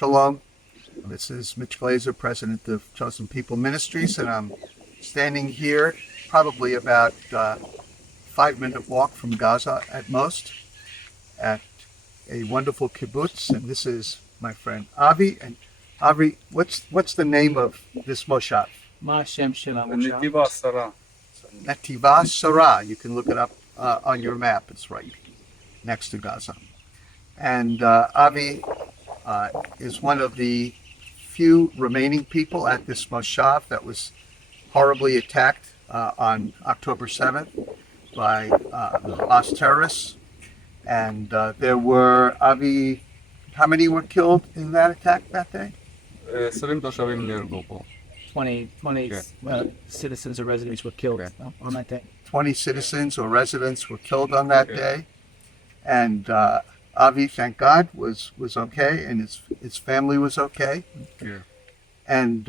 Shalom. This is Mitch Glaser, president of Chosen People Ministries, and I'm standing here probably about 5-minute walk from Gaza at most at a wonderful kibbutz, and this is my friend Avi. And Avi, what's the name of this moshav? Netiva Sarah. Netiva Sarah. You can look it up on your map. It's right next to Gaza. And Avi is one of the few remaining people at this moshav that was horribly attacked on October 7th by Hamas terrorists. And there were, Avi, how many were killed in that attack that day? 20 תושבים נהרגו פה. 20 citizens or residents were killed on that day. 20 citizens or residents were killed on that day. And Avi, thank God, was okay, and his family was okay. Yeah. And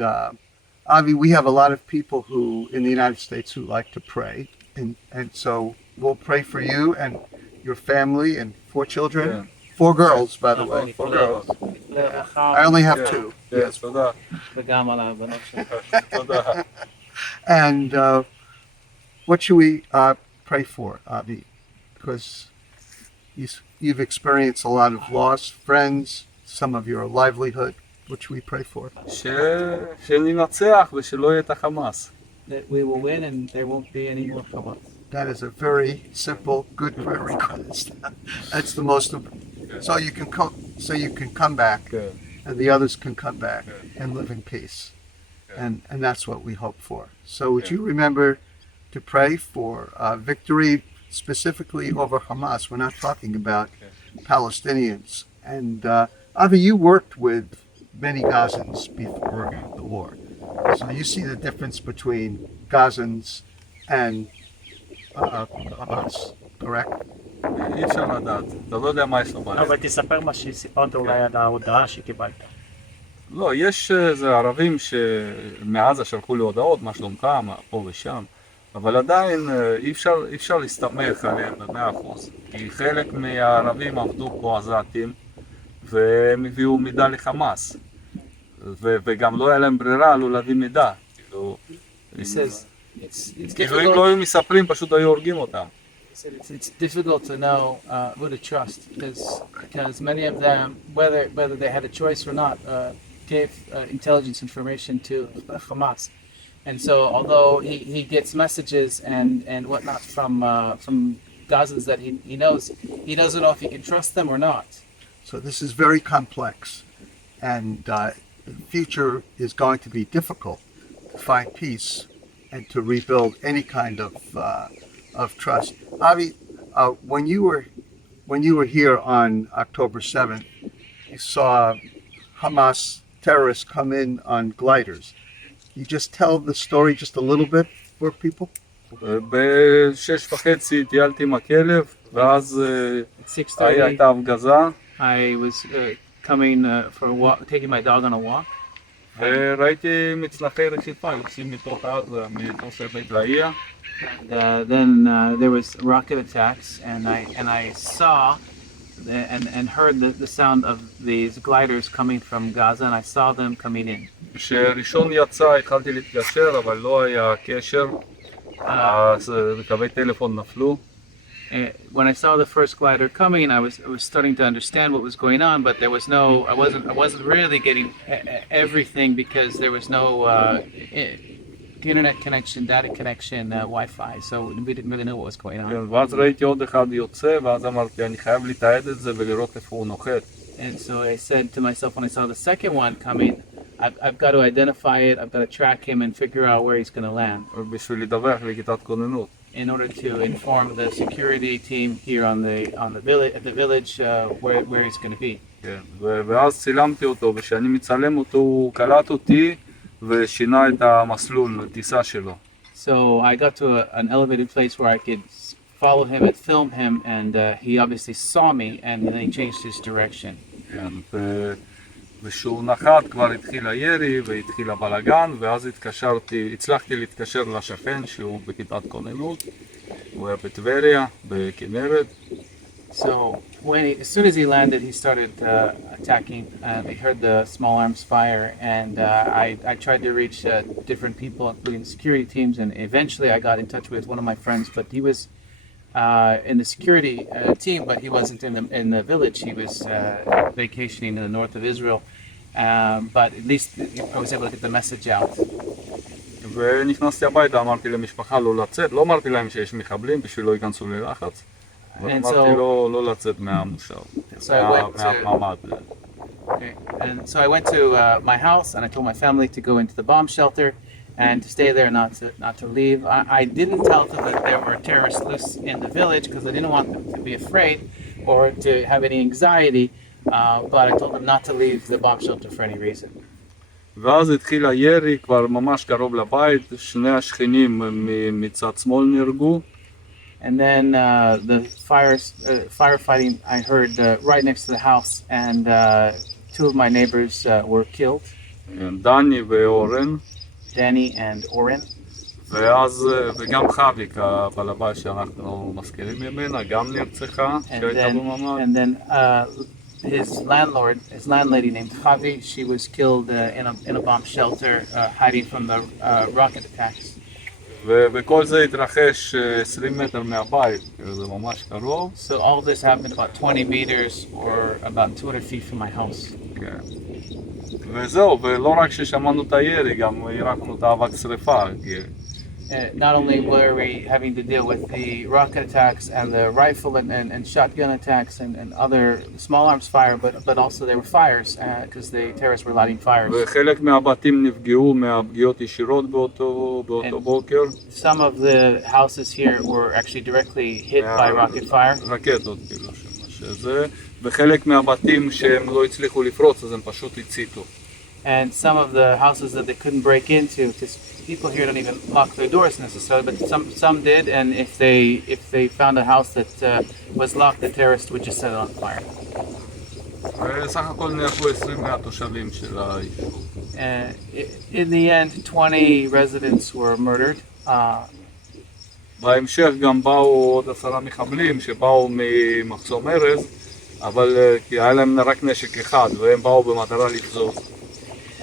Avi, we have a lot of people who in the United States who like to pray, and so we'll pray for you and your family and 4 children. Yeah. 4 girls, by the way. 4 girls. I only have 2. Yes, תודה. וגם על הבנות שלך. תודה. And what should we pray for, Avi? Because you've experienced a lot of loss, friends, some of your livelihood. What should we pray for? שננצח ושלא יהיה את החמאס. That we will win and there won't be any more Hamas. That is a very simple, good prayer request. That's the most important. So you can come back, כן. and the others can come back and live in peace. And that's what we hope for. So would you remember to pray for victory specifically over Hamas? We're not talking about Palestinians. And Avi, you worked with many Gazans before the war. So you see the difference between Gazans and Hamas, correct? אי אפשר לדעת, אתה לא יודע מה יש לו בלב. אבל תספר מה שסיפרת אולי על ההודעה שקיבלת. לא, יש איזה ערבים שמעזה שלחו לי הודעות, מה שלומך, פה ושם, אבל עדיין אי אפשר להסתמך עליהם ב100%, כי חלק מהערבים עבדו פה עזתים והם הביאו מידע לחמאס, וגם לא היה להם ברירה, עלו להביא מידע. כאילו אם לא היו מספרים, פשוט היו הורגים אותם. It's difficult to know who to trust because many of them, whether they had a choice or not, gave intelligence information to Hamas. And so, although he gets messages and whatnot from Gazans that he knows, he doesn't know if he can trust them or not. So this is very complex, and the future is going to be difficult to find peace and to rebuild any kind of trust. Avi, when you were here on October 7th, you saw Hamas terrorists come in on gliders. You just tell the story just a little bit for people? ב6:30 טיילתי עם הכלב, ואז הייתה הפגזה. I was coming for a walk, taking my dog on a walk. וראיתי מצנחי רחיפה יוצאים מתוך עזה, מתוך בית לאיה. Then there was rocket attacks, and I saw and heard the sound of these gliders coming from Gaza, and I saw them coming in. כשראשון יצא התחלתי להתקשר, אבל לא היה קשר, אז קווי טלפון נפלו. When I saw the first glider coming, I was starting to understand what was going on, but there was no, I wasn't really getting everything because there was no internet connection, data connection, Wi-Fi, so we didn't really know what was going on. ואז ראיתי עוד אחד יוצא, ואז אמרתי, אני חייב לתעד את זה ולראות איפה הוא נוחת. And so I said to myself when I saw the second one coming, I've got to identify it, I've got to track him and figure out where he's going to land. בשביל לדווח לכיתת כוננות. In order to inform the security team here on the village, at the village, where he's going to be. כן, ואז צילמתי אותו, וכשאני מצלם אותו הוא קלט אותי ושינה את המסלול, טיסה שלו. So I got to an elevated place where I could follow him and film him, and he obviously saw me, and then he changed his direction. כן, ושהוא נחת כבר התחיל הירי והתחיל הבלגן, ואז הצלחתי להתקשר לשכן שהוא בכיתת כוננות, הוא היה בטבריה, בכנרת, So as soon as he landed, he started attacking. We heard the small arms fire, and I tried to reach different people, including security teams, and eventually I got in touch with one of my friends, but he was in the security team, but he wasn't in the village. He was vacationing in the north of Israel. But at least I was able to get the message out. ונכנסתי הביתה, אמרתי למשפחה לא לצאת, לא אמרתי להם שיש מחבלים בשביל לא ייכנסו ללחץ. אבל אמרתי לא לצאת מהמושב, מהממ"ד. Okay. And so I went to my house and I told my family to go into the bomb shelter and to stay there, not to leave. I didn't tell them that there were terrorists loose in the village because I didn't want them to be afraid or to have any anxiety. But I told them not to leave the bomb shelter for any reason. ואז התחיל הירי כבר ממש קרוב לבית, שני השכנים מצד שמאל נהרגו. And then the firefighting I heard right next to the house, and two of my neighbors were killed. דני ואורן. Danny and Oren. ואז, וגם חביק, הבעל הבית שאנחנו מזכירים ממנה, גם נרצחה, שהייתה בממ"ד. And then his landlady named Chavi, she was killed in a bomb shelter, hiding from the rocket attacks. וכל זה התרחש 20 מטר מהבית, זה ממש קרוב. So all this happened about 20 meters or about 200 feet from my house. כן. וזהו, ולא רק ששמענו את הירי, גם הרקנו את האבק שריפה. Not only were we having to deal with the rocket attacks and the rifle and shotgun attacks and other small arms fire, but also there were fires because the terrorists were lighting fires. וחלק מהבתים נפגעו מהפגיעות ישירות באותו בוקר. Some of the houses here were actually directly hit by rocket fire. רקטות, כאילו, שזה, וחלק מהבתים שהם לא הצליחו לפרוץ, אז הם פשוט הציתו. And some of the houses that they couldn't break into, because people here don't even lock their doors necessarily, but some did, and if they found a house that was locked, the terrorists would just set it on fire. וסך הכל נהרגו 20 מהתושבים של היישוב. In the end, 20 residents were murdered. בהמשך גם באו עוד 10 מחבלים שבאו ממחסום ארז, אבל כי היה להם רק נשק אחד, והם באו במטרה לפזוז.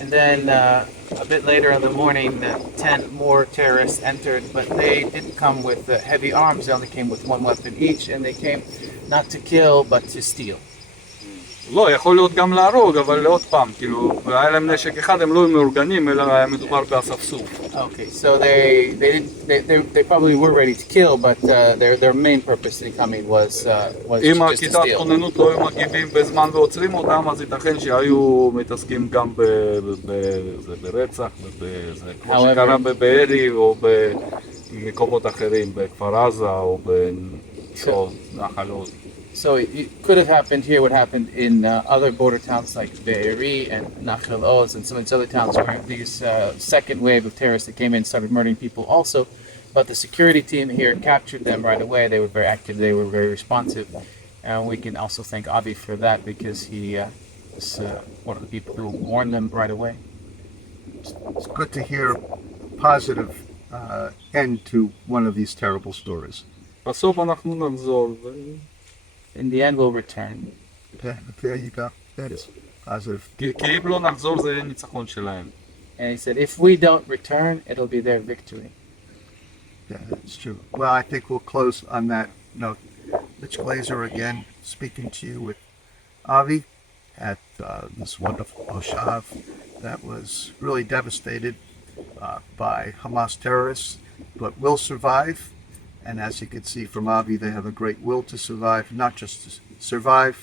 And then a bit later in the morning, 10 more terrorists entered, but they didn't come with heavy arms. They only came with one weapon each, and they came not to kill, but to steal. לא, יכול להיות גם להרוג, אבל עוד פעם, כאילו, היה להם נשק אחד, הם לא היו מאורגנים, אלא היה מדובר באספסוף. Okay, so they probably were ready to kill, but their main purpose in coming was אם just to הכיתת steal. כוננות לא היו מגיבים בזמן ועוצרים אותם, אז ייתכן שהיו מתעסקים גם ברצח, כמו שקרה בבארי או במקומות אחרים, בכפר עזה או בנחל עוז. So it could have happened here, what happened in other border towns like Be'eri and Nachal Oz and some of these other towns where these second wave of terrorists that came in started murdering people also. But the security team here captured them right away. They were very active, they were very responsive. And we can also thank Avi for that because he was one of the people who warned them right away. It's good to hear a positive end to one of these terrible stories. בסוף אנחנו נחזור. In the end, we'll return. There you go. That is positive. כי אם לא נחזור זה ניצחון שלהם. And he said, if we don't return, it'll be their victory. Yeah, that's true. Well, I think we'll close on that note. Mitch Glaser again speaking to you with Avi at this wonderful Moshav that was really devastated by Hamas terrorists, but will survive. And as you can see from Avi, they have a great will to survive, not just to survive,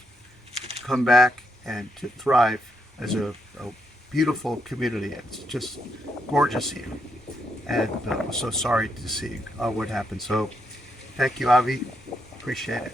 to come back and to thrive as a beautiful community. It's just gorgeous here. And I'm so sorry to see what happened. So thank you, Avi. Appreciate it.